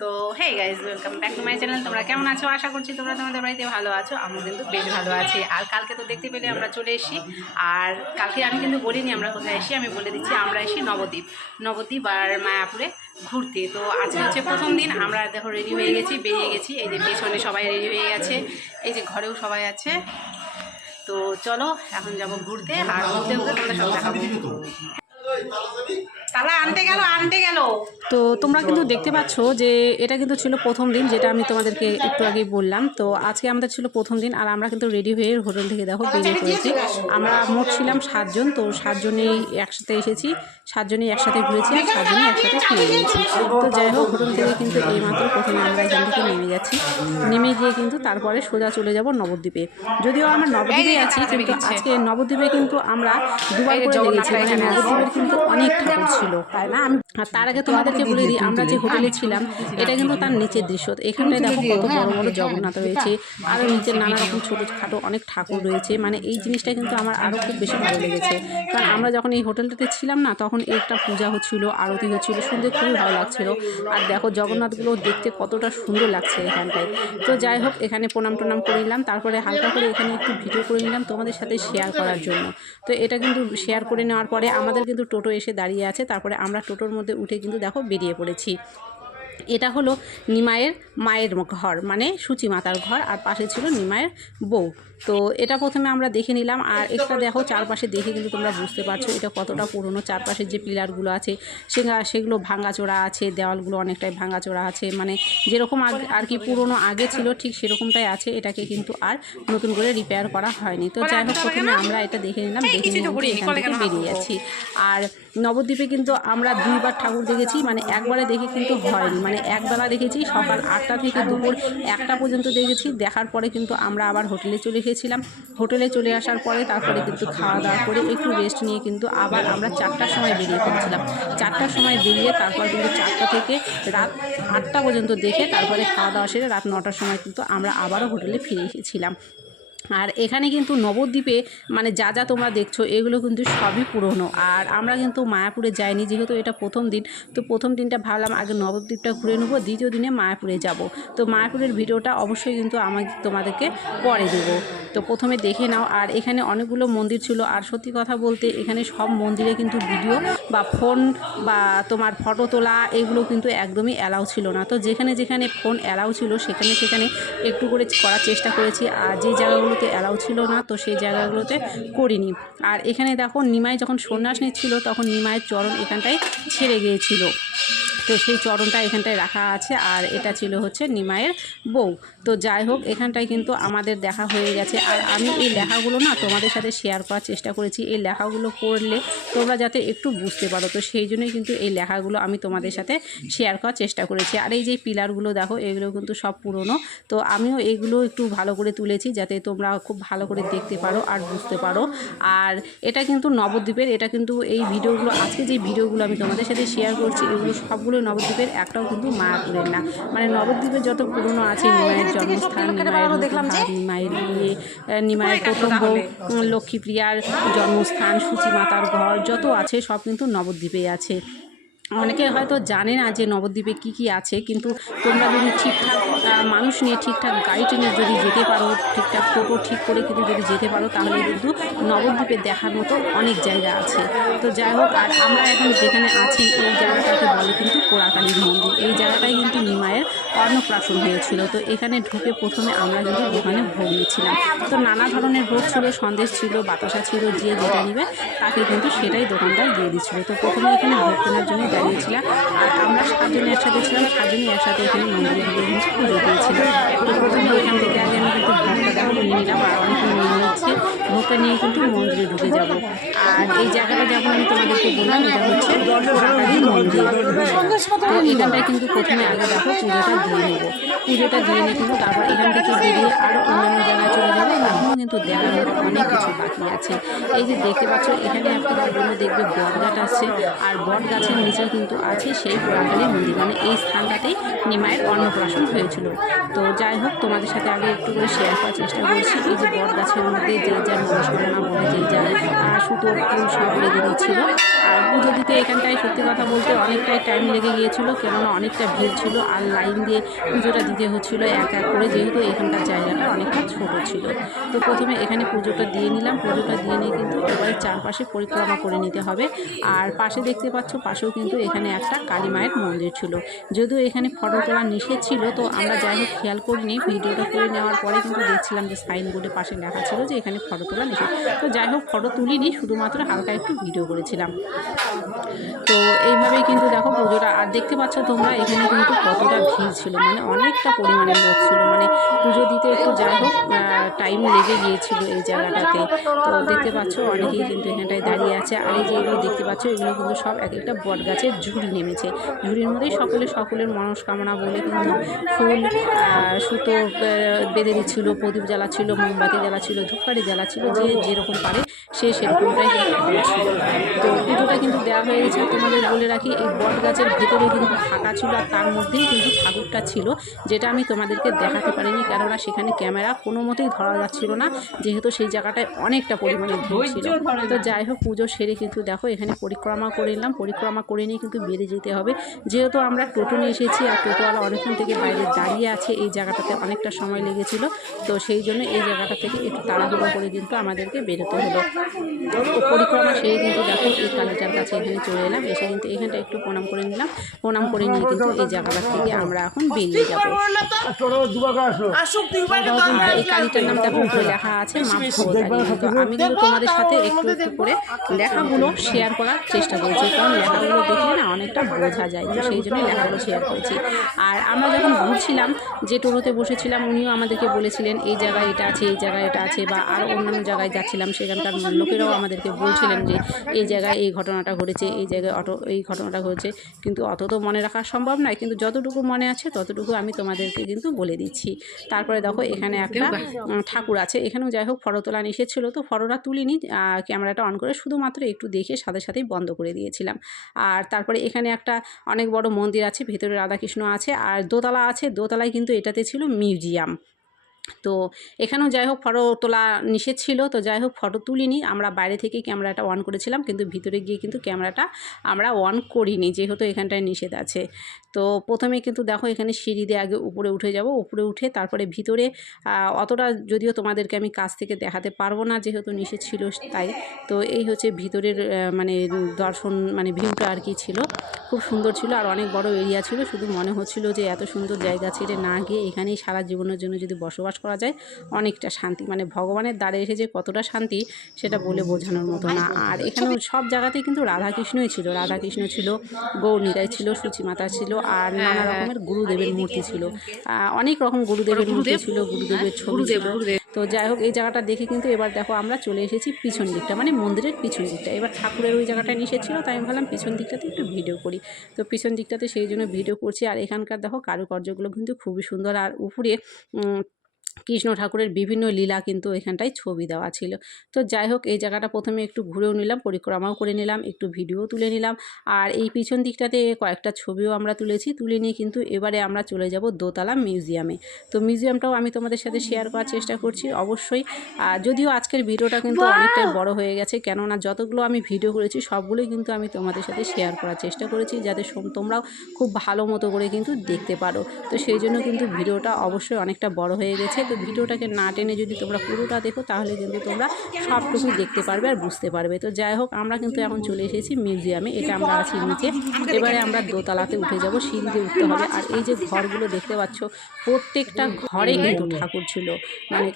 তো hey guys, welcome back to my channel. তোমরা কেমন আছো? আশা করছি তোমরা তোমাদের বাড়িতে ভালো আছো। আমি কিন্তু বেশ ভালো আছি। আর কালকে তো দেখতে পেলে আমরা চলে এসেছি। আর কালকে আমি কিন্তু বলিনি আমরা কোথায় এসেছি, আমি বলে দিচ্ছি আমরা এসেছি নবদ্বীপ আর মায়াপুরে ঘুরতে। তো আজকে হচ্ছে প্রথম দিন। আমরা দেখো রেডি হয়ে গেছি, বেরিয়ে গেছি। এই যে পেছনে সবাই রেডি হয়ে গেছে, এই যে ঘরেও সবাই আছে। তো চলো এখন যাবো ঘুরতে, আর ঘুরতে ঘুরতে তোমাদের সব দেখাবো। তালা আনতে গেল। তো তোমরা কিন্তু দেখতে পাচ্ছ যে এটা কিন্তু ছিল প্রথম দিন, যেটা আমি তোমাদেরকে একটু আগেই বললাম। তো আজকে আমাদের ছিল প্রথম দিন, আর আমরা কিন্তু রেডি হয়ে হোটেল থেকে দেখো বেরিয়ে পড়েছি। আমরা মোট ছিলাম 7 জন। তো 7 জনেই একসাথে এসেছি, 7 জনেই একসাথে ঘুরেছি, আর 7 জনেই একসাথে ফিরে গিয়েছি। তো যাই হোক, হোটেল থেকে কিন্তু এইমাত্র প্রথমে আমরা এখান থেকে নেমে যাচ্ছি। নেমে গিয়ে কিন্তু তারপরে সোজা চলে যাব নবদ্বীপে। যদিও আমরা নবদ্বীপে আছি, কিন্তু আজকে নবদ্বীপে কিন্তু আমরা দুবার করে লেগেছি। মানে নবদ্বীপের কিন্তু অনেক ঠাকুর ছিল, তাই না? আর তার আগে তোমাদেরকে বলে দিই, আমরা যে হোটেলে ছিলাম এটা কিন্তু তার নিচের দৃশ্য। এখানটায় দেখো কত বড় বড় জগন্নাথ রয়েছে, আরও নিচে নানা রকম ছোটোখাটো অনেক ঠাকুর রয়েছে। মানে এই জিনিসটা কিন্তু আমার আরও খুব বেশি ভালো লেগেছে, কারণ আমরা যখন এই হোটেলটাতে ছিলাম না, তখন একটা পূজা হচ্ছিল, আরতি হচ্ছিল, শুনতে খুবই ভালো লাগছিল। আর দেখো জগন্নাথগুলো দেখতে কতটা সুন্দর লাগছে এখানটায়। তো যাই হোক, এখানে প্রণাম টনাম করে নিলাম, তারপরে হালকা করে এখানে একটু ভিডিও করে নিলাম তোমাদের সাথে শেয়ার করার জন্য। তো এটা কিন্তু শেয়ার করে নেওয়ার পরে আমাদের কিন্তু টোটো এসে দাঁড়িয়ে আছে। তারপরে আমরা টোটোর মধ্যে উঠে কিন্তু দেখো বেরিয়ে পড়েছি। এটা হলো নিমাইয়ের মায়ের ঘর, মানে সূচি মাতার ঘর, আর পাশে ছিল নিমাইয়ের বউ। তো এটা প্রথমে আমরা দেখে নিলাম। আর একটা দেখো চারপাশে দেখে কিন্তু তোমরা বুঝতে পারছো এটা কতটা পুরনো। চারপাশের যে পিলারগুলো আছে সেগুলো ভাঙাচোরা আছে, দেওয়ালগুলো অনেকটাই ভাঙাচোরা আছে। মানে যেরকম আর কি পুরনো আগে ছিল ঠিক সেরকমটাই আছে, এটাকে কিন্তু আর নতুন করে রিপেয়ার করা হয়নি। তো যাই হোক, প্রথমে আমরা এটা দেখে নিলাম, দেখে নিয়ে এখান থেকে বেরিয়ে যাচ্ছি। আর নবদ্বীপে কিন্তু আমরা 2বার ঠাকুর দেখেছি, মানে একবারে দেখে কিন্তু হয়নি। মানে একবেলা দেখেছি, সকাল 8টা থেকে দুপুর 1টা পর্যন্ত দেখেছি। দেখার পরে কিন্তু আমরা আবার হোটেলে চলে এসেছিলাম। হোটেলে চলে আসার পরে তারপরে কিন্তু খাওয়া দাওয়া করে একটু রেস্ট নিয়ে কিন্তু আবার আমরা 4টার সময় বেরিয়ে পড়েছিলাম। 4টার সময় বেরিয়ে তারপর কিন্তু 4টা থেকে রাত 8টা পর্যন্ত দেখে তারপরে খাওয়া দাওয়া সেরে রাত 9টার সময় কিন্তু আমরা আবারও হোটেলে ফিরে এসেছিলাম। আর এখানে কিন্তু নবদ্বীপে মানে যা যা তোমরা দেখছো এগুলো কিন্তু সবই পুরনো। আর আমরা কিন্তু মায়াপুরে যাইনি, যেহেতু এটা প্রথম দিন। তো প্রথম দিনটা ভাবলাম আগে নবদ্বীপটা ঘুরে নেবো, দ্বিতীয় দিনে মায়াপুরে যাব। তো মায়াপুরের ভিডিওটা অবশ্যই কিন্তু তোমাদেরকে পরে দেবো। তো প্রথমে দেখে নাও। আর এখানে অনেকগুলো মন্দির ছিল, আর সত্যি কথা বলতে এখানে সব মন্দিরে কিন্তু ভিডিও বা ফোন বা তোমার ফটো তোলা এগুলো কিন্তু একদমই অ্যালাউ ছিল না। তো যেখানে যেখানে ফোন অ্যালাউ ছিল সেখানে একটু করে করার চেষ্টা করেছি, আর যে জায়গাগুলোতে অ্যালাউ ছিল না তো সেই জায়গাগুলোতে করিনি। আর এখানে দেখো নিমাই যখন সন্ন্যাস নিচ্ছিল তখন নিমাইয়ের চরণ এখানটায় ছেড়ে গিয়েছিল, তো সেই চরণটা এখানটায় রাখা আছে। আর এটা ছিল হচ্ছে নিমাইয়ের বউ। তো যাই হোক, এখানটায় কিন্তু আমাদের দেখা হয়ে গেছে। আর আমি এই লেখাগুলো না তোমাদের সাথে শেয়ার করার চেষ্টা করেছি, এই লেখাগুলো পড়লে তোমরা যাতে একটু বুঝতে পারো। তো সেই জন্যই কিন্তু এই লেখাগুলো আমি তোমাদের সাথে শেয়ার করার চেষ্টা করেছি। আর এই যে পিলারগুলো দেখো এগুলো কিন্তু সব পুরনো। তো আমিও এগুলো একটু ভালো করে তুলেছি যাতে তোমরা খুব ভালো করে দেখতে পারো আর বুঝতে পারো। আর এটা কিন্তু নবদ্বীপের, এটা কিন্তু এই ভিডিওগুলো আজকে যে ভিডিওগুলো আমি তোমাদের সাথে শেয়ার করছি এগুলো সবগুলো নবদ্বীপের, একটাও কিন্তু মায়াপুরের না। মানে নবদ্বীপের যত পুরনো আছে, নিমাইয়ের জন্মস্থান, নিমাইয়ের বিয়ে, নিমাইয়ের প্রথম বউ লক্ষ্মীপ্রিয়ার জন্মস্থান, সূচি মাতার ঘর যত আছে সব কিন্তু নবদ্বীপেই আছে। অনেকে হয়তো জানে না যে নবদ্বীপে কি কি আছে, কিন্তু তোমরা যদি ঠিকঠাক মানুষ নিয়ে ঠিকঠাক গাড়ি ট্রেনে যদি যেতে পারো, ঠিকঠাক টোটো ঠিক করে কিন্তু যদি যেতে পারো, তাহলে কিন্তু নবদ্বীপে দেখার মতো অনেক জায়গা আছে। তো যাই হোক, আর আমরা এখন যেখানে আছি এই জায়গাটাকে বলে কিন্তু পোড়াকালীর মন্দির। এই জায়গাটাই কিন্তু নিমাইয়ের অন্নপ্রাশন হয়েছিল। তো এখানে ঢুকে প্রথমে আমরা কিন্তু দোকানে ভোগ নিয়েছিলাম। তো নানা ধরনের ভোগ ছিল, সন্দেশ ছিল, বাতাসা ছিল, যে যেটা নিবে তাকে কিন্তু সেটাই দোকানদার দিয়ে দিচ্ছিল। তো প্রথমে এখানে ভোগ কেনার জন্য দাঁড়িয়েছিলাম। আর আমরা 7 জনে একসাথে ছিলাম, 7 জনই একসাথে এখানে মন্দিরে ঢুকে কিন্তু পুজো দিয়েছিলাম। তো প্রথমে এখান থেকে আগে আমি কিন্তু ভোগটা দেখো নিয়ে নিলাম, আর অনেকে নিয়ে নিচ্ছে। ভোগটা নিয়ে কিন্তু মন্দিরে ঢুকে যাব। আর এই জায়গাটা যখন আমি তোমাদেরকে বললাম এটা হচ্ছে পোড়াকালীর মন্দির। তো এখানটায় কিন্তু প্রথমে আগে দেখো পুজোটা দিয়ে নেব। পুজোটা দিয়ে নিয়ে কিন্তু তারপর এখান থেকে বেরিয়ে আরও অন্যান্য জায়গায় চলে যাবো। এখনও কিন্তু দেখানোর অনেক কিছু বাকি আছে। এই যে দেখতে পাচ্ছ এখানে একটা পুরনো দেখবে বট গাছ আছে, আর বট গাছের নিচে কিন্তু আছে সেই পোড়াকালী মন্দির, মানে এই স্থানটাতেই নিমাইয়ের অন্নপ্রাশন হয়েছিল। তো যাই হোক, তোমাদের সাথে আগে একটু করে শেয়ার করার চেষ্টা করছি। এই যে বট গাছের মধ্যে যে যার মনস্কামনা বলে যে যার সুতো ফুল সব লেগে দিচ্ছিল। আর পুজো দিতে এখানটায় সত্যি কথা বলতে অনেকটাই টাইম লেগে গিয়েছিলো, কেননা অনেকটা ভিড় ছিল আর লাইন দিয়ে পুজোটা দিতে হচ্ছিলো এক এক করে, যেহেতু এখানকার জায়গাটা অনেকটা ছোট ছিল। তো প্রথমে এখানে পুজোটা দিয়ে নিলাম। পুজোটা দিয়ে নিয়ে কিন্তু এবারে চারপাশে পরিক্রমা করে নিতে হবে। আর পাশে দেখতে পাচ্ছ, পাশেও কিন্তু এখানে একটা কালী মায়ের মন্দির ছিল। যদিও এখানে ফটো তোলা নিষেধ ছিল, তো আমরা যাই হোক খেয়াল করিনি। ভিডিওটা করে নেওয়ার পরে কিন্তু দেখছিলাম যে সাইনবোর্ডে পাশে লেখা ছিল যে এখানে ফটো তোলা নিষেধ। তো যাই হোক, ফটো তুলিনি, শুধুমাত্র হালকা একটু ভিডিও করেছিলাম। তো এইভাবেই কিন্তু দেখো পুজোটা। আর দেখতে পাচ্ছ তোমরা এখানে কিন্তু কতটা ভিড় ছিল, মানে অনেকটা পরিমাণে লোক ছিল, মানে পুজো দিতে একটু যাই হোক টাইম লেগে গিয়েছিল এই জায়গাটাতে। তো দেখতে পাচ্ছ অনেকেই কিন্তু এখানটায় দাঁড়িয়ে আছে। আর এই যে এগুলো দেখতে পাচ্ছ, এগুলো কিন্তু সব এক একটা বট গাছের ঝুড়ি নেমেছে। ঝুড়ির মধ্যেই সকলের মনস্কামনা বলে কিন্তু ফুল সুতো বেঁধে দিচ্ছিল, প্রদীপ জ্বালাচ্ছিল, মোমবাতি জ্বালাচ্ছিল, ধূপকাঠি জ্বালাচ্ছিল, যে যেরকম পারে সে সেরকমটাই ছিল। তো পুজোটা কিন্তু দেওয়া হয়ে গেছে। তোমাদের বলে রাখি, এই বট গাছের ভেতরে কিন্তু ফাঁকা ছিল, আর তার মধ্যেই কিন্তু ঠাকুরটা ছিল, যেটা আমি তোমাদেরকে দেখাতে পারিনি, কেননা সেখানে ক্যামেরা কোনো মতেই ধরা যাচ্ছিল না, যেহেতু সেই জায়গাটায় অনেকটা পরিমাণে ভিড় ছিল। তো যাই হোক, পুজো সেরে কিন্তু দেখো এখানে পরিক্রমা করে নিলাম। পরিক্রমা করে নিয়ে কিন্তু বেরিয়ে যেতে হবে, যেহেতু আমরা টোটো নিয়ে এসেছি, আর টোটোওয়ালা অনেকক্ষণ থেকে বাইরে দাঁড়িয়ে আছে। এই জায়গাটাতে অনেকটা সময় লেগেছিল, তো সেই জন্য এই জায়গাটা থেকে একটু তাড়াহুড়ো করে কিন্তু আমাদেরকে বেরোতে হলো। তো পরিক্রমা সেরে কিন্তু দেখো এই কালীটার কাছে এখানে চলে এলাম। এসে কিন্তু এখানটা একটু প্রণাম করে নিলাম। প্রণাম করে নিয়ে কিন্তু এই জায়গাটা থেকে আমরা এখন বেরিয়ে যাব। এই কালীটার নাম দেখো উপরে লেখা আছে মা ভবতারিণী। তো আমি কিন্তু তোমাদের সাথে একটু একটু করে লেখাগুলো শেয়ার করার চেষ্টা করছি, কারণ লেখাগুলো দেখলে না অনেকটা বোঝা যায়, তো সেই জন্যই লেখাগুলো শেয়ার করেছি। আর আমরা যখন ঘুরছিলাম, যে টোটোতে বসেছিলাম, উনিও আমাদেরকে বলেছিলেন এই জায়গায় এটা আছে, এই জায়গায় এটা আছে, বা আরও অন্যান্য জায়গায় যাচ্ছিলাম সেখানকার লোকেরাও আমাদেরকে বলছিলেন যে এই জায়গায় এই ঘটনাটা ঘটেছে, এই জায়গায় এই ঘটনাটা ঘটেছে। কিন্তু অত তো মনে রাখা সম্ভব নয়, কিন্তু যতটুকু মনে আছে ততটুকু আমি তোমাদেরকে কিন্তু বলে দিচ্ছি। তারপরে দেখো এখানে একটা ঠাকুর আছে, এখানেও যাই হোক ফটো তোলা নিষেধ ছিল, তো ফটোটা তুলিনি, ক্যামেরাটা অন করে শুধুমাত্র একটু দেখে সাথে সাথেই বন্ধ করে দিয়েছিলাম। আর তারপরে এখানে একটা অনেক বড় মন্দির আছে, ভেতরে রাধাকৃষ্ণ আছে, আর দোতলা আছে। দোতলায় কিন্তু এটাতে ছিল মিউজিয়াম। তো এখানেও যাই হোক ফটো তোলা নিষেধ ছিল, তো যাই হোক ফটো তুলিনি, আমরা বাইরে থেকেই ক্যামেরাটা অন করেছিলাম, কিন্তু ভিতরে গিয়ে কিন্তু ক্যামেরাটা আমরা অন করিনি, যেহেতু এখানটায় নিষেধ আছে। তো প্রথমে কিন্তু দেখো এখানে সিঁড়ি দিয়ে আগে উপরে উঠে যাব, উপরে উঠে তারপরে ভিতরে অতটা যদিও তোমাদেরকে আমি কাছ থেকে দেখাতে পারবো না, যেহেতু নিষেধ ছিল তাই। তো এই হচ্ছে ভিতরের মানে দর্শন, মানে ভিউটা আর কি ছিল, খুব সুন্দর ছিল, আর অনেক বড় এরিয়া ছিল। শুধু মনে হচ্ছিল যে এত সুন্দর জায়গা ছেড়ে না গিয়ে এখানেই সারা জীবনের জন্য যদি বসবাস করা যায়, অনেকটা শান্তি, মানে ভগবানের দ্বারে এসে যে কতটা শান্তি সেটা বলে বোঝানোর মতো না। আর এখানেও সব জায়গাতেই কিন্তু রাধাকৃষ্ণই ছিল, রাধাকৃষ্ণ ছিল, গৌরনীতাই ছিল, সূচিমাতা ছিল, আর নানা রকমের গুরুদেবের মূর্তি ছিল, অনেক রকম গুরুদেবের মূর্তি ছিল, গুরুদেবের ছবি ছিল। তো যাই হোক এই জায়গাটা দেখে কিন্তু এবার দেখো আমরা চলে এসেছি পিছন দিকটা, মানে মন্দিরের পিছন দিকটা। এবার ঠাকুরের ওই জায়গাটা নিষেধ ছিল, তাই আমি ভাবলাম পিছন দিকটাতে একটু ভিডিও করি। তো পিছন দিকটাতে সেই জন্য ভিডিও করছি। আর এখানকার দেখো কারুকার্যগুলো কিন্তু খুবই সুন্দর, আর উপরে কৃষ্ণ ঠাকুরের বিভিন্ন লীলা কিন্তু এখানটায় ছবি দেওয়া ছিল। তো যাই হোক এই জায়গাটা প্রথমে একটু ঘুরেও নিলাম, পরিক্রমাও করে নিলাম, একটু ভিডিও তুলে নিলাম। আর এই পিছন দিকটাতে কয়েকটা ছবিও আমরা তুলেছি। তুলে নিয়ে কিন্তু এবারে আমরা চলে যাব দোতলা মিউজিয়ামে। তো মিউজিয়ামটাও আমি তোমাদের সাথে শেয়ার করার চেষ্টা করছি অবশ্যই। যদিও আজকের ভিডিওটা কিন্তু অনেকটাই বড় হয়ে গেছে, কেননা যতগুলো আমি ভিডিও করেছি সবগুলোই কিন্তু আমি তোমাদের সাথে শেয়ার করার চেষ্টা করেছি, যাতে তোমরাও খুব ভালো মতো করে কিন্তু দেখতে পারো। তো সেই জন্য কিন্তু ভিডিওটা অবশ্যই অনেকটা বড় হয়ে গেছে। তো ভিডিওটাকে না টেনে যদি তোমরা পুরোটা দেখো, তাহলে কিন্তু তোমরা সবটুকুই দেখতে পারবে আর বুঝতে পারবে। তো যাই হোক আমরা কিন্তু এখন চলে এসেছি মিউজিয়ামে। এটা আমরা আছি নিচে, এবারে আমরা দোতলাতে উঠে যাব, সিঁড়িতে উঠতে হবে। আর এই যে ঘরগুলো দেখতে পাচ্ছ, প্রত্যেকটা ঘরে কিন্তু ঠাকুর ছিল, মানে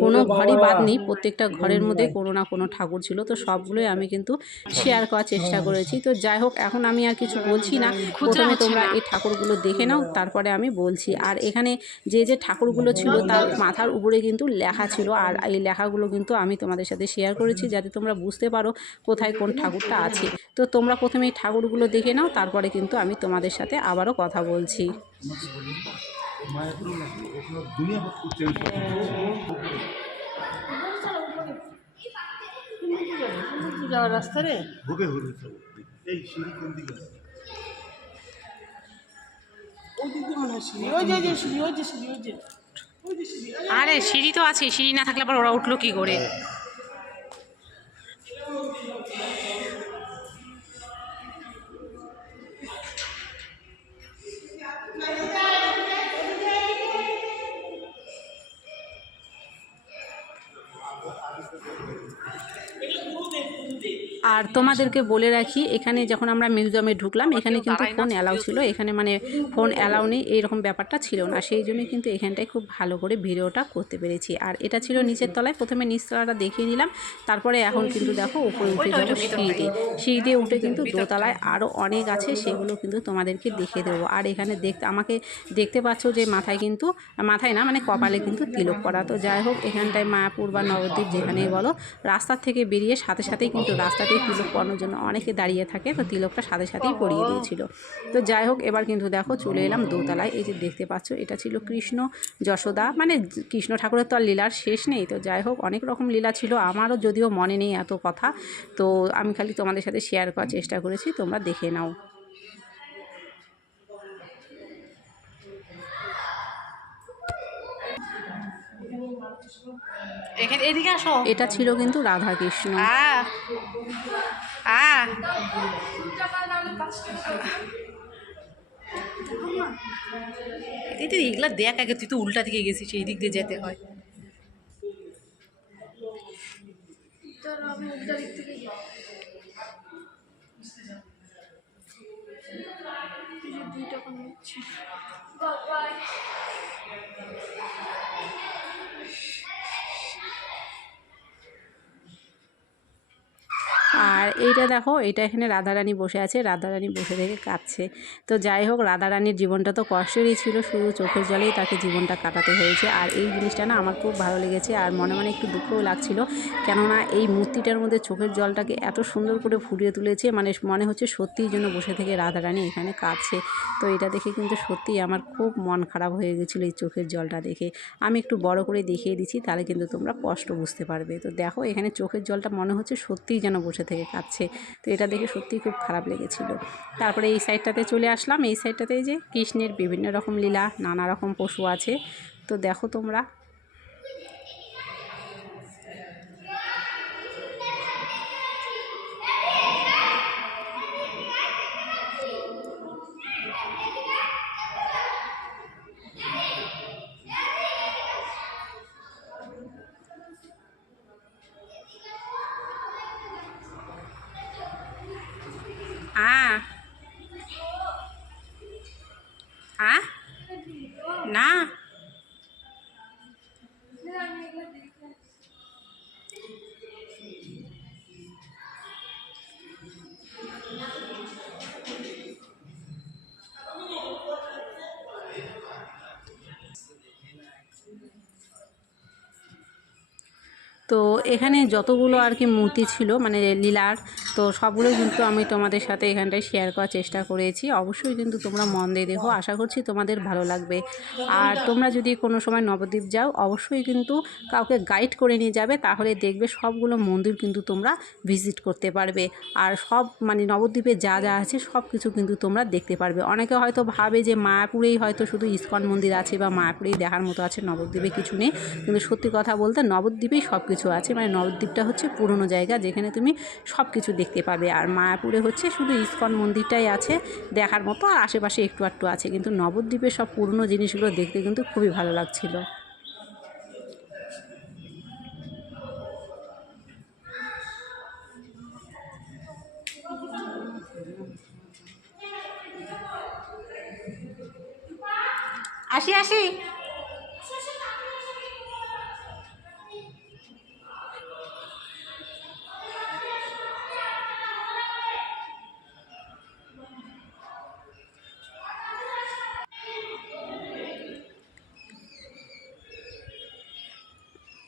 কোনো ঘরই বাদ নেই, প্রত্যেকটা ঘরের মধ্যে কোনো না কোনো ঠাকুর ছিল। তো সবগুলোই আমি কিন্তু শেয়ার করার চেষ্টা করেছি। তো যাই হোক এখন আমি আর কিছু বলছি না, প্রথমে তোমরা এই ঠাকুরগুলো দেখে নাও, তারপরে আমি বলছি। আর এখানে যে ঠাকুরগুলো ছিল তার মাথার উপরে কিন্তু লেখা ছিল, আর এই লেখাগুলো কিন্তু আমি তোমাদের সাথে শেয়ার করেছি যাতে তোমরা বুঝতে পারো কোথায় কোন ঠাকুরটা আছে। তো তোমরা প্রথমে এই ঠাকুরগুলো দেখে নাও, তারপরে কিন্তু আমি তোমাদের সাথে আবারও কথা বলছি। আরে সিঁড়ি তো আছে, সিঁড়ি না থাকলে আবার ওরা উঠলো কি করে? আর তোমাদেরকে বলে রাখি, এখানে যখন আমরা মিউজিয়ামে ঢুকলাম এখানে কিন্তু ফোন অ্যালাউ ছিল, এখানে মানে ফোন অ্যালাউ নেই এইরকম ব্যাপারটা ছিল না, সেই জন্যই কিন্তু এখানটায় খুব ভালো করে ভিডিওটা করতে পেরেছি। আর এটা ছিল নিচের তলায়, প্রথমে নিচ তলাটা দেখিয়ে নিলাম, তারপরে এখন কিন্তু দেখো উপরে উঠে যাবো সিঁড়ি দিয়ে উঠে কিন্তু দোতলায় আরও অনেক আছে, সেগুলো কিন্তু তোমাদেরকে দেখিয়ে দেবো। আর এখানে আমাকে দেখতে পাচ্ছ যে মাথায় কিন্তু, মাথায় না মানে কপালে কিন্তু তিলক করা। তো যাই হোক, এখানটায় মায়াপুর বা নবদ্বীপ যেখানেই বলো, রাস্তার থেকে বেরিয়ে সাথে সাথেই কিন্তু রাস্তাতেই তিলক পরানোর জন্য অনেকে দাঁড়িয়ে থাকে, তো তিলকটা সাথে সাথেই পরিয়ে দিয়েছিল। তো যাই হোক, এবার কিন্তু দেখো চলে এলাম দোতলায়। এই যে দেখতে পাচ্ছ, এটা ছিল কৃষ্ণ যশোদা, মানে কৃষ্ণ ঠাকুরের তো আর লীলার শেষ নেই। তো যাই হোক, অনেক রকম লীলা ছিল, আমারও যদিও মনে নেই এত কথা, তো আমি খালি তোমাদের সাথে শেয়ার করার চেষ্টা করেছি, তোমরা দেখে নাও। এদিকে আসো। এটা ছিল কিন্তু রাধা কৃষ্ণ। এগুলা দেখ আগে, তুই তো উল্টা দিকে গেছিস, এই দিক দিয়ে যেতে হয়। আর এইটা দেখো, এটা এখানে রাধারানী বসে আছে, রাধারানী বসে থেকে কাঁদছে। তো যাই হোক, রাধারানীর জীবনটা তো কষ্টেরই ছিল, শুধু চোখের জলেই তাকে জীবনটা কাটাতে হয়েছে। আর এই জিনিসটা না আমার খুব ভালো লেগেছে, আর মনে মনে একটু দুঃখও লাগছিল, কেননা এই মূর্তিটার মধ্যে চোখের জলটাকে এত সুন্দর করে ফুটিয়ে তুলেছে, মানে মনে হচ্ছে সত্যিই জন্য বসে থেকে রাধারানী এখানে কাঁদছে। তো এটা দেখে কিন্তু সত্যিই আমার খুব মন খারাপ হয়ে গেছিলো এই চোখের জলটা দেখে। আমি একটু বড় করে দেখিয়ে দিচ্ছি, তাহলে কিন্তু তোমরা স্পষ্ট বুঝতে পারবে। তো দেখো, এখানে চোখের জলটা মনে হচ্ছে সত্যিই যেন বসে থেকে কাঁদছে। তো এটা দেখে সত্যিই খুব খারাপ লেগেছিল। তারপরে এই সাইডটাতে চলে আসলাম, এই সাইডটাতে যে কৃষ্ণের বিভিন্ন রকম লীলা, নানা রকম পশু আছে, তো দেখো তোমরা। না তো এখানে যতগুলো আর কি মূর্তি ছিল মানে লীলার, তো সবগুলোই কিন্তু আমি তোমাদের সাথে এখানটায় শেয়ার করার চেষ্টা করেছি। অবশ্যই কিন্তু তোমরা মন দিয়ে দেখো, আশা করছি তোমাদের ভালো লাগবে। আর তোমরা যদি কোনো সময় নবদ্বীপ যাও, অবশ্যই কিন্তু কাউকে গাইড করে নিয়ে যাবে, তাহলে দেখবে সবগুলো মন্দির কিন্তু তোমরা ভিজিট করতে পারবে। আর সব মানে নবদ্বীপে যা যা আছে সব কিছু কিন্তু তোমরা দেখতে পারবে। অনেকে হয়তো ভাবে যে মায়াপুরেই হয়তো শুধু ইস্কন মন্দির আছে বা মায়াপুরেই দেখার মতো আছে, নবদ্বীপে কিছু নেই। কিন্তু সত্যি কথা বলতে নবদ্বীপেই সব কিছু আছে, মানে নবদ্বীপটা হচ্ছে পুরনো জায়গা যেখানে তুমি সব কিছু দেখতে পাবে। আর মায়াপুরে হচ্ছে শুধু ইস্কন মন্দিরটাই আছে দেখার মতো, আর আশেপাশে একটু আধটু আছে, কিন্তু নবদ্বীপের সব পুরনো জিনিসগুলো দেখতে কিন্তু খুবই ভালো লাগছিল। আসি আসি।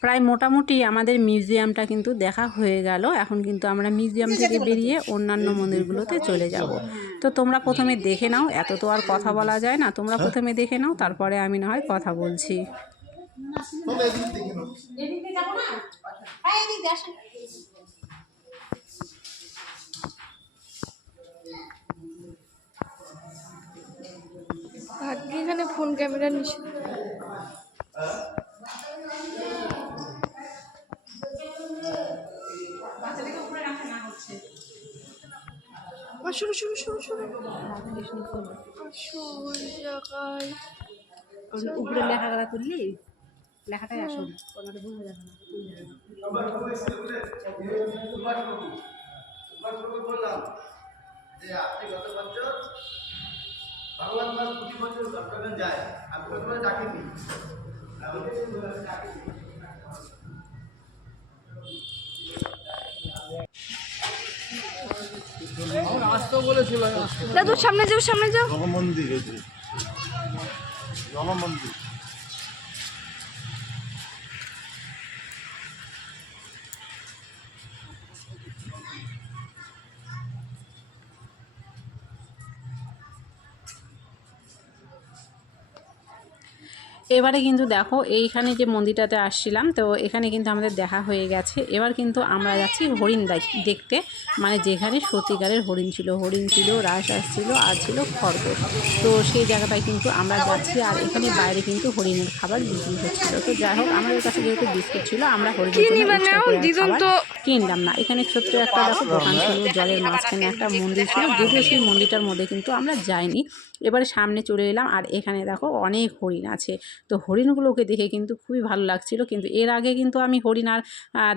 প্রায় মোটামুটি আমাদের মিউজিয়ামটা কিন্তু দেখা হয়ে গেল। এখন কিন্তু আমরা মিউজিয়াম থেকে বেরিয়ে অন্যান্য মন্দিরগুলোতে চলে যাব। তো তোমরা প্রথমে দেখে নাও, এত তো আর কথা বলা যায় না, তোমরা প্রথমে দেখে নাও, তারপরে আমি না হয় কথা বলছি। ভাগ্যে এখানে ফোন ক্যামেরা নিষেধ। শুরু শুরু শুরু শুরু উপরে লেখাগুলা তুললি, লেখাটাই আসল, বোঝা যাবে দাদু সামনে যাও, সামনে যাও। জগমন্দির, জগমন্দির। এবারে কিন্তু দেখো এইখানে যে মন্দিরটাতে আসছিলাম, তো এখানে কিন্তু আমাদের দেখা হয়ে গেছে। এবার কিন্তু আমরা যাচ্ছি হরিণ দেখতে, মানে যেখানে সত্যিকারের হরিণ ছিল, রাজহাঁস ছিল আর ছিল খরগোশ। তো সেই জায়গাটায় কিন্তু আমরা যাচ্ছি, আর এখানে বাইরে কিন্তু হরিণের খাবার বিক্রি হচ্ছিল। তো যাই হোক, আমাদের কাছে যেহেতু বিস্কুট ছিল, আমরা হরিণের কিনলাম না। এখানে ছোট্ট একটা দেখো দোকান ছিল, জলের মাঝখানে একটা মন্দির ছিল, যদিও সেই মন্দিরটার মধ্যে কিন্তু আমরা যাইনি। এবারে সামনে চলে এলাম, আর এখানে দেখো অনেক হরিণ আছে। তো হরিণগুলোকে দেখে কিন্তু খুবই ভালো লাগছিল, কিন্তু এর আগে কিন্তু আমি হরিণ আর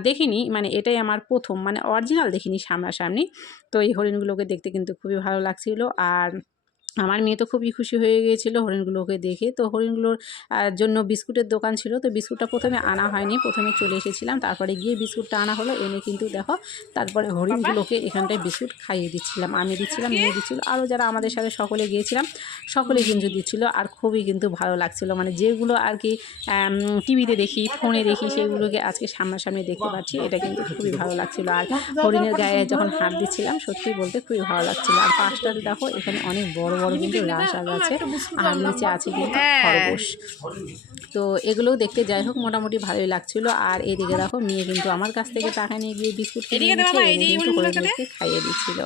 দেখিনি, মানে এটাই আমার প্রথম, মানে অরিজিনাল দেখিনি সামনাসামনি। তো এই হরিণগুলোকে দেখতে কিন্তু খুবই ভালো লাগছিল, আর আমার মেয়ে তো খুবই খুশি হয়ে গিয়েছিলো হরিণগুলোকে দেখে। তো হরিণগুলোর জন্য বিস্কুটের দোকান ছিল, তো বিস্কুটটা প্রথমে আনা হয়নি, প্রথমে চলে এসেছিলাম, তারপরে গিয়ে বিস্কুটটা আনা হলো। এনে কিন্তু দেখো তারপরে হরিণগুলোকে এখানটায় বিস্কুট খাইয়ে দিচ্ছিলাম, আমি দিচ্ছিলাম, মেয়ে দিচ্ছিল, আরও যারা আমাদের সাথে সকলে গিয়েছিলাম সকলে কিন্তু দিচ্ছিলো। আর খুবই কিন্তু ভালো লাগছিলো, মানে যেগুলো আর কি টিভিতে দেখি, ফোনে দেখি, সেগুলোকে আজকে সামনাসামনি দেখতে পাচ্ছি, এটা কিন্তু খুবই ভালো লাগছিলো। আর হরিণের গায়ে যখন হাত দিচ্ছিলাম, সত্যি বলতে খুবই ভালো লাগছিলো। আর পাশটাতে দেখো এখানে অনেক বড় বড় কিন্তু রাজহাঁস আছে, আর নিচে আছে কিন্তু খরগোশ। তো এগুলোও দেখতে যাই হোক মোটামুটি ভালোই লাগছিল। আর এদিকে দেখো মেয়ে কিন্তু আমার কাছ থেকে টাকা নিয়ে গিয়ে বিস্কুট কিনে কিন্তু হরিণগুলোকে খাইয়ে দিচ্ছিল।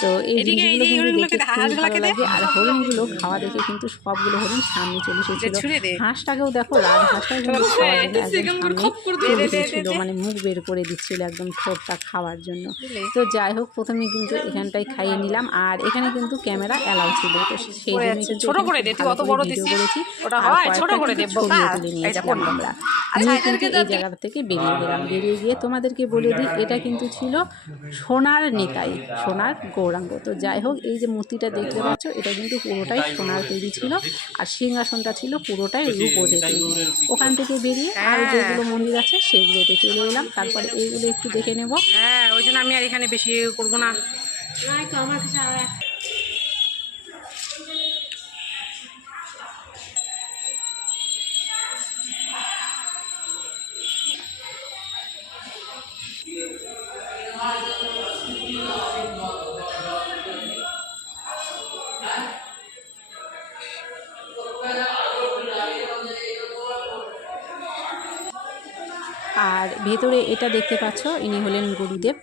তো এই জিনিসগুলো কিন্তু দেখতে খুবই ভালো লাগে। আর হরিণগুলো খাওয়া দেখে কিন্তু সবগুলো হরিণ সামনে চলে এসেছিল। হাঁসটাকেও দেখো, রাজহাঁসটাও কিন্তু খাওয়ার জন্য একদম সামনে চলে এসেছিল, মানে মুখ বের করে দিচ্ছিল একদম ঠোঁটটা খাওয়ার জন্য। তো যাই হোক, প্রথমে কিন্তু এখানটাই খাইয়ে নিলাম, আর এখানে কিন্তু ক্যামেরা অ্যালাউ ছিল, তো সেই জন্য ছোট করে ভিডিও করেছি, তুলে নিয়েছিলাম আমরা। আমি কিন্তু এই জায়গা থেকে বেরিয়ে গিয়ে তোমাদেরকে বলে দিই, এটা কিন্তু ছিল সোনার নিকাই, সোনার গৌরাঙ্গ। তো যাই হোক, এই যে মূর্তিটা দেখতে পাচ্ছ, এটা কিন্তু পুরোটাই সোনার তৈরি ছিল, আর সিংহাসনটা ছিল পুরোটাই রূপোতে তৈরি। ওখান থেকে বেরিয়ে আর যেগুলো মন্দির আছে সেগুলোতে চলে এলাম, তারপরে এইগুলো একটু দেখে নেব। হ্যাঁ, ওই জন্য আমি আর এখানে বেশি করবো না। আমার কাছে আর ভেতরে এটা দেখতে পাচ্ছ, ইনি হলেন গুরুদেব।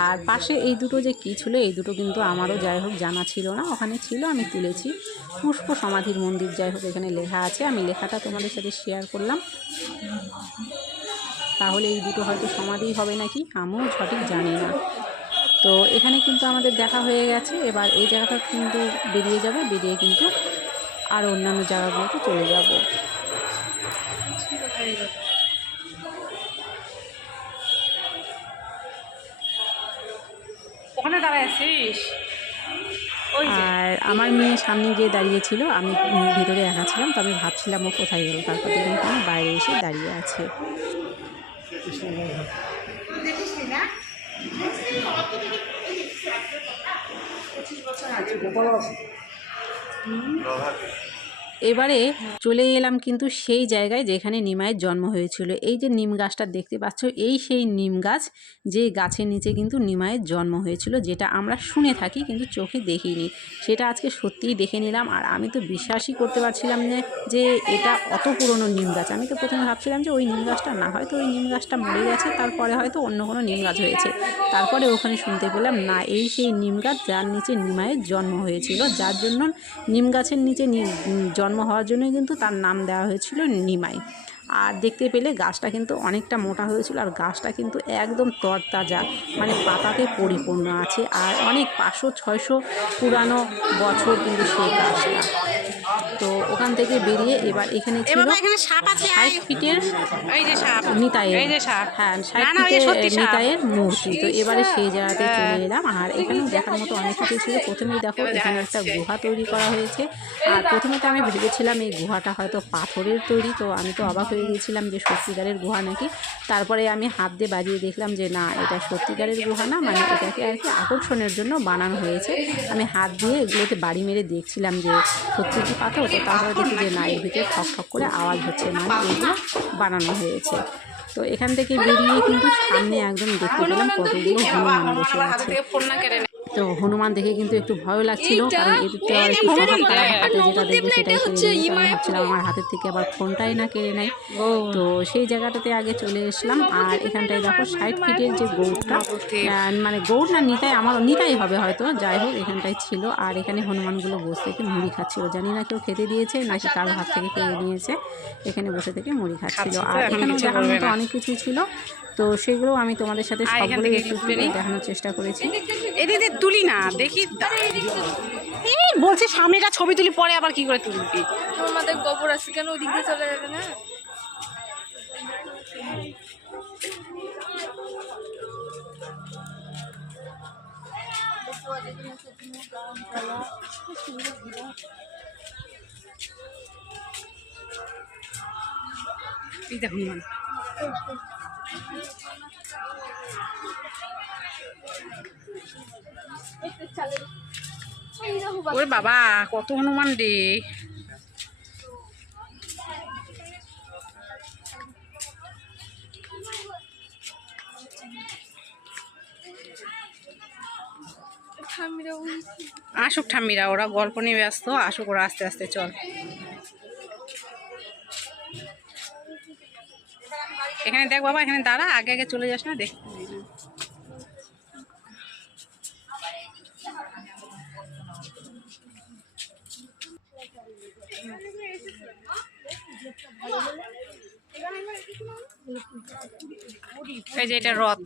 আর পাশে এই দুটো যে কী ছিল, এই দুটো কিন্তু আমারও যাই হোক জানা ছিল না, ওখানে ছিল, আমি তুলেছি। পুষ্প সমাধির মন্দির, যাই হোক এখানে লেখা আছে, আমি লেখাটা তোমাদের সাথে শেয়ার করলাম। তাহলে এই দুটো হয়তো সমাধিই হবে নাকি, আমিও সঠিক জানি না। তো এখানে কিন্তু আমাদের দেখা হয়ে গেছে, এবার এই জায়গাটা কিন্তু বেরিয়ে যাবে, বেরিয়ে কিন্তু আর অন্যান্য জায়গাগুলোতে চলে যাব। ওখানে দাঁড়াইছিস? আর আমার মেয়ে সামনে গিয়ে দাঁড়িয়েছিল, আমি ভিতরে একা ছিলাম, তো আমি ভাবছিলাম ও কোথায় গেল, তারপর দেখি আমি বাইরে এসে দাঁড়িয়ে আছে। এবারে চলে এলাম কিন্তু সেই জায়গায় যেখানে নিমাইয়ের জন্ম হয়েছিল। এই যে নিম গাছটা দেখতে পাচ্ছ, এই সেই নিম গাছ, যে গাছের নিচে কিন্তু নিমাইয়ের জন্ম হয়েছিল, যেটা আমরা শুনে থাকি কিন্তু চোখে দেখিনি। সেটা আজকে সত্যিই দেখে নিলাম। আর আমি তো বিশ্বাসই করতে পারছিলাম না যে এটা অত পুরনো নিম গাছ। আমি তো প্রথমে ভাবছিলাম যে ওই নিম গাছটা না, হয়তো ওই নিম গাছটা মরে গেছে, তারপরে হয়তো অন্য কোনো নিম গাছ হয়েছে। তারপরে ওখানে শুনতে পেলাম না, এই সেই নিম গাছ যার নিচে নিমাইয়ের জন্ম হয়েছিল, যার জন্য নিম গাছের নিচে জন্ম হওয়ার জন্যই কিন্তু তার নাম দেওয়া হয়েছিল নিমাই। আর দেখতে পেলে গাছটা কিন্তু অনেকটা মোটা হয়েছিল, আর গাছটা কিন্তু একদম তরতাজা, মানে পাতাতে পরিপূর্ণ আছে। আর অনেক 500-600 পুরানো বছর কিন্তু সেই গাছটা। তো ওখান থেকে বেরিয়ে এবার এখানে ছিল 60 ফিটের নিতাইয়ের, হ্যাঁ 60 ফিটের নিতাইয়ের মূর্তি। তো এবারে সেই জায়গাতে চলে এলাম। আর এখানেও দেখার মতো অনেক কিছু ছিল। প্রথমেই দেখো এখানে একটা গুহা তৈরি করা হয়েছে। আর প্রথমে তো আমি ভেবেছিলাম এই গুহাটা হয়তো পাথরের তৈরি, তো আমি তো অবাক হয়ে গিয়েছিলাম যে সত্যিকারের গুহা নাকি। তারপরে আমি হাত দিয়ে বাজিয়ে দেখলাম যে না, এটা সত্যিকারের গুহা না, মানে এটাকে আর কি আকর্ষণের জন্য বানানো হয়েছে। আমি হাত দিয়ে এগুলোতে বাড়ি মেরে দেখছিলাম যে সত্যি কি পাথর। তো তারপরে দেখি যে না, এর ভিতরে ঠক ঠক করে আওয়াজ হচ্ছে, মানে এগুলো বানানো হয়েছে। তো এখান থেকে বেরিয়ে কিন্তু সামনে একদম দেখতে পেলাম কতগুলো হনুমান বসে আছে। তো হনুমান দেখে কিন্তু একটু ভয় লাগছিল, কারণ এদিকে আর একটু স্বভাব খারাপ, হাতে যেটা দেখবে সেটাই কেড়ে নেবে। আমি ভাবছিলাম আমার হাতের থেকে আবার ফোনটাই না কেড়ে নেয়। তো সেই জায়গাটাতে আগে চলে এসলাম। আর এখানটায় দেখো 60 ফিটের যে গৌড়টা, মানে গৌড় না নিতাই, আমার নিতাই হবে হয়তো, যাই হোক এখানটায় ছিল। আর এখানে হনুমানগুলো বসে থেকে মুড়ি খাচ্ছিল, জানি না কেউ খেতে দিয়েছে নাকি কারো হাত থেকে কেড়ে নিয়েছে, এখানে বসে থেকে মুড়ি খাচ্ছিল। আর এখানেও দেখার মতো অনেক কিছুই ছিল, তো সেগুলো আমি তোমাদের সাথে সবগুলো একটু দেখানোর চেষ্টা করেছি। এদিকে তুলি না, দেখি এই বলছে সামনেটা ছবি তুলি, পরে আবার কি করে তুলবি? আমাদের গোবর আছে কেন, ওই দিক দিয়ে চলে যাবে না? এই দেখুন মানে ওরে বাবা, কত হনুমান রে! আসুক ঠাম্মিরা, ওরা গল্প নিয়ে ব্যস্ত, আসুক ওরা আস্তে আস্তে। চল এখানে দেখ বাবা, এখানে দাঁড়া, আগে আগে চলে যাস না, দেখ। এই যে এটা রথ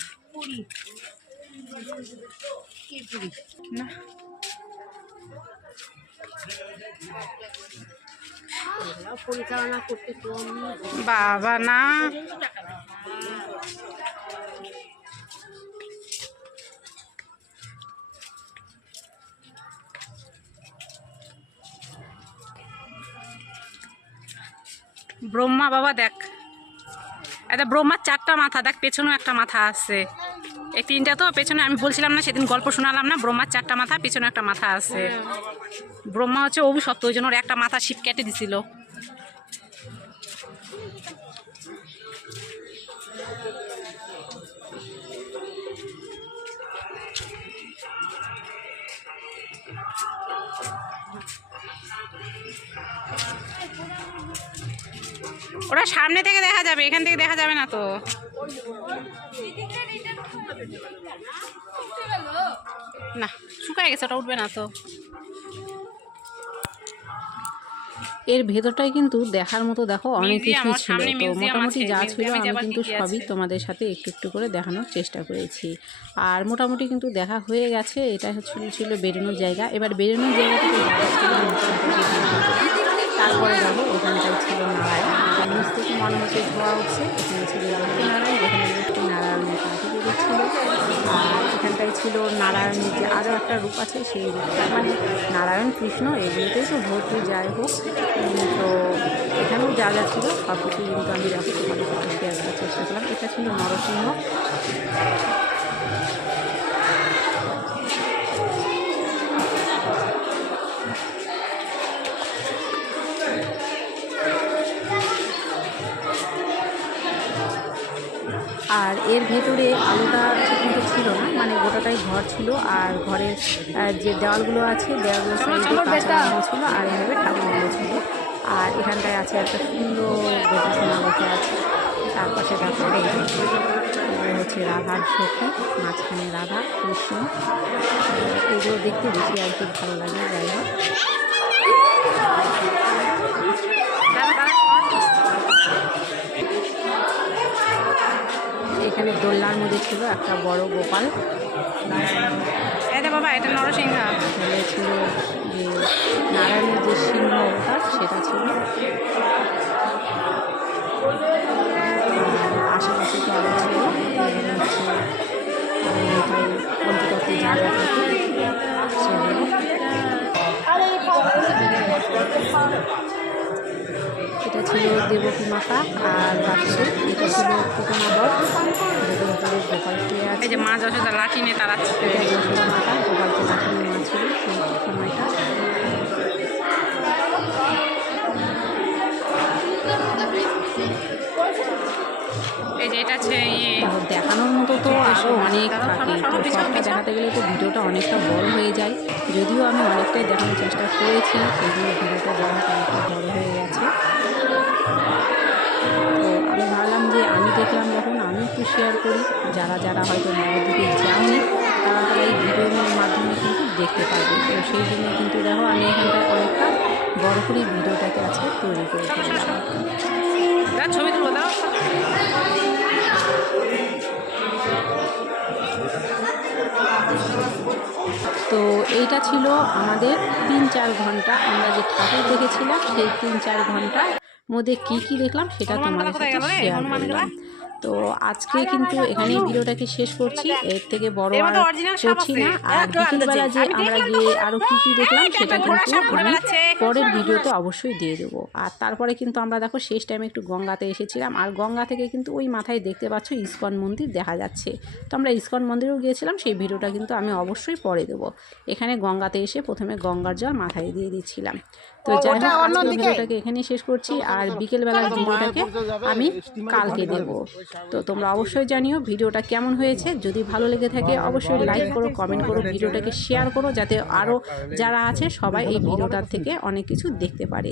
না, পরিচালনা করতে বাবা না, ব্রহ্মা বাবা দেখ, এটা ব্রহ্মার 4টা মাথা, দেখ পেছনেও একটা মাথা আছে। এই 3টা তো পেছনে, আমি বলছিলাম না সেদিন গল্প শোনালাম না, ব্রহ্মার 4টা মাথা, পেছনে একটা মাথা আছে। ব্রহ্মা হচ্ছে অভিশপ্ত, ওই জন্য ওর একটা মাথা শিব কেটে দিছিল। ওরা সামনে থেকে দেখা যাবে, এখান থেকে দেখা যাবে না তো। না শুকায় গেছে, ওটা উঠবে না তো। এর ভেতরটাই কিন্তু দেখার মতো দেখো অনেক কিছু ছিল। তো মোটামুটি যা ছিল আমি কিন্তু সবই তোমাদের সাথে একটু একটু করে দেখানোর চেষ্টা করেছি। আর মোটামুটি কিন্তু দেখা হয়ে গেছে। এটা ছিল বেরোনোর জায়গা। এবার বেরোনোর জায়গা থেকে তারপরে যাবো, ওখানটায় ছিল নারায়ণ, নিচ থেকে মনে হচ্ছে ধোয়া উঠছে। এখানে ছিল লক্ষ্মীনারায়ণ, যেখানে লক্ষ্মীনারায়ণের পাখি বেরোচ্ছিল। আর এখানটায় ছিল নারায়ণের যে আরও একটা রূপ আছে, সেই রূপটা মানে নারায়ণ কৃষ্ণ এগুলোতেই তো ভর্তি, যাই হোক। তো এখানেও যা যা ছিল সব কিছু কিন্তু আমি দেখো তোমাদের সাথে শেয়ার করার চেষ্টা করলাম। এটা ছিল নরসিংহ। আর এর ভেতরে আলোটা ঠিকমতো ছিল না, মানে গোটাটাই ঘর ছিল আর ঘরের যে দেওয়ালগুলো আছে দেওয়ালগুলো কাঁচা লাগানো ছিল আর এভাবে ঠাকুরগুলো ছিল। আর এখানটায় আছে একটা সুন্দর গোপীসোনা বসে আছে, তার পাশে দেখা হচ্ছে রাধার সখী, মাঝখানে রাধা কৃষ্ণ। এগুলো দেখতে বেশি আর কি ভালো লাগে। যাই হোক, এখানে দোলনার মধ্যে ছিল একটা বড় গোপাল, এটা বাবা এটা নরসিংহ, এখানে ছিল যে নারায়ণের যে সিংহ অবতার সেটা ছিল। আশেপাশে তো আলো ছিল, এখানে হচ্ছে পঞ্চতত্ত্বের জায়গা থাকে সেগুলো। এটা ছিল দেবকী মাতা আর বাচ্চা, এটা ছিল পুতনা বধ, গোপাল শুয়ে আছে। এই যে মা যশোদা লাঠি নিয়ে তাড়াচ্ছে। এটা যশোদা মাতা, গোপালকে লাঠি নিয়ে মা ছিল সেই সময়টা। এই যে এটা আছে দেখানোর মতো তো আরও অনেক থাকে, তো সবটা দেখাতে গেলে তো ভিডিওটা অনেকটা বড় হয়ে যায়। যদিও আমি অনেকটাই দেখানোর চেষ্টা করেছি, সেই জন্য ভিডিওটা অনেকটা বড় হয়ে গেছে। তো আমি ভাবলাম যে আমি দেখলাম যখন আমি একটু শেয়ার করি, যারা যারা হয়তো নবদ্বীপে যায়নি তারা তারা এই ভিডিওর মাধ্যমে কিন্তু দেখতে পারবে। তো সেই জন্য কিন্তু দেখো আমি এখানটায় অনেকটা বড় করে ভিডিওটাকে আছে তৈরি করে ফেললাম। ছবি তুলবো দাও। তো এইটা ছিল আমাদের 3-4 ঘন্টা আমরা যে ঠাকুর দেখেছিলাম, সেই 3-4 ঘন্টার মধ্যে কি কি দেখলাম সেটা তোমাদের সাথে শেয়ার করলাম। তো আজকে কিন্তু এখানে ভিডিওটাকে শেষ করছি, এর থেকে বড় আর করছি না। আর বিকেলবেলা যে আমরা গিয়ে আরও কী কী দেখলাম সেটা কিন্তু আমি পরের ভিডিওতে অবশ্যই দিয়ে দেবো। আর তারপরে কিন্তু আমরা দেখো শেষ টাইমে একটু গঙ্গাতে এসেছিলাম, আর গঙ্গা থেকে কিন্তু ওই মাথায় দেখতে পাচ্ছ ইস্কন মন্দির দেখা যাচ্ছে। তো আমরা ইস্কন মন্দিরেও গিয়েছিলাম, সেই ভিডিওটা কিন্তু আমি অবশ্যই পরে দেবো। এখানে গঙ্গাতে এসে প্রথমে গঙ্গার জল মাথায় দিয়ে দিচ্ছিলাম। তো যাই হোক, আজকের ভিডিওটাকে এখানেই শেষ করছি, আর বিকেলবেলার ভিডিওটাকে আমি কালকে দেবো। তো তোমরা অবশ্যই জানিও ভিডিওটা কেমন হয়েছে। যদি ভালো লেগে থাকে অবশ্যই লাইক করো, কমেন্ট করো, ভিডিওটাকে শেয়ার করো, যাতে আরও যারা আছে সবাই এই ভিডিওটার থেকে অনেক কিছু দেখতে পারে।